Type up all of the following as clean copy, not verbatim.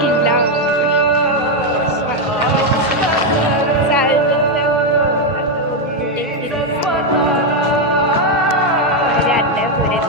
किल्ला पुढे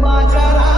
माझ्या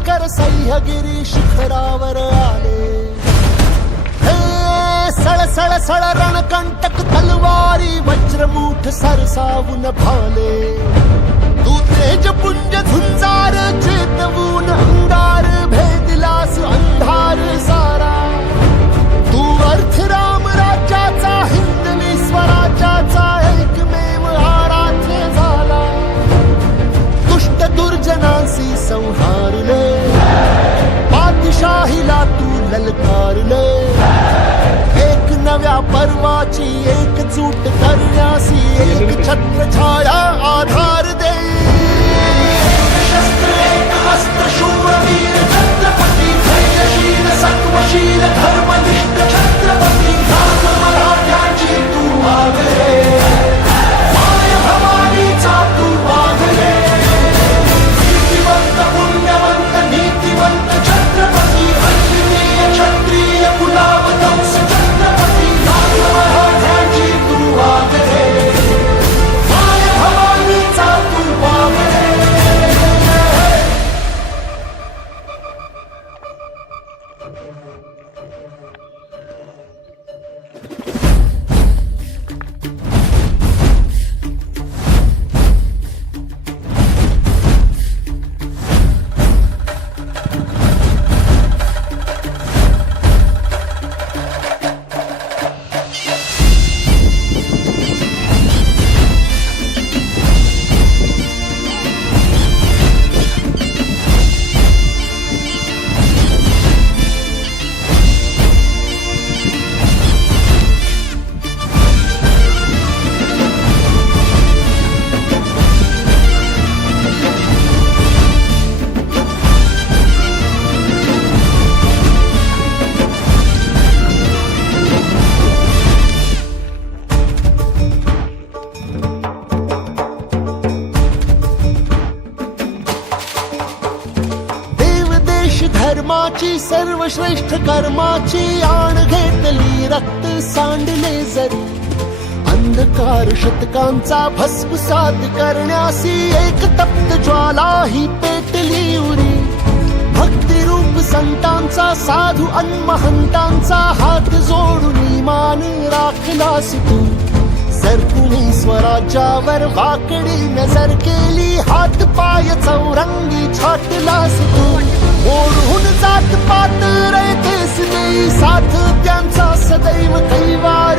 शंकर सह्यागिरी शिखरावर आले. हे सळसळ सळ रणकंटक तलवारी वज्रमूठ सरसावून भाले. तू तेज पुंज झुंजार चेतवून अंगार भेदलास अंधार सारा. तू अर्थ राम राज्याचा हिंदवी स्वराज्याचा एकमेव आराध्य झाला. दुष्ट दुर्जनांसी संहारले, पातशाहीला तू ललकारले. एक नव्या पर्वाची एकजूट करण्यासी एक छत्रछाया आधार दे. शस्त्र एक अस्त्र शूरवीर छत्रपती धैर्यशील सत्वशील धर्मनिष्ठ छत्रपती. मराठ्यांची तू वागले, माय भवानीचा तू वागले. नीतिवंत पुण्यवंत नीतिवंत छत्रपती अद्वितीय क्षत्रिय कुलावतंस छत्रपती. मराठ्यांची तू वागले, माय भवानीचा तू वागले. धर्माची सर्वश्रेष्ठ कर्माची आण घेतली रक्त सांडले जरी. अंधकार शतकांचा भस्मसात करण्यासी एक तप्त ज्वाला ही पेटली उरी. भक्तिरूप संतांचा साधू अन्महंतांचा हात जोडून मान राखलास तू. सरकुणी स्वराज्यावर वाकडी नजर केली, हात पाय चौरंगी छाटलास तू. मोडून जात पात रे केस देई साथ त्यांचा सदैव कैवार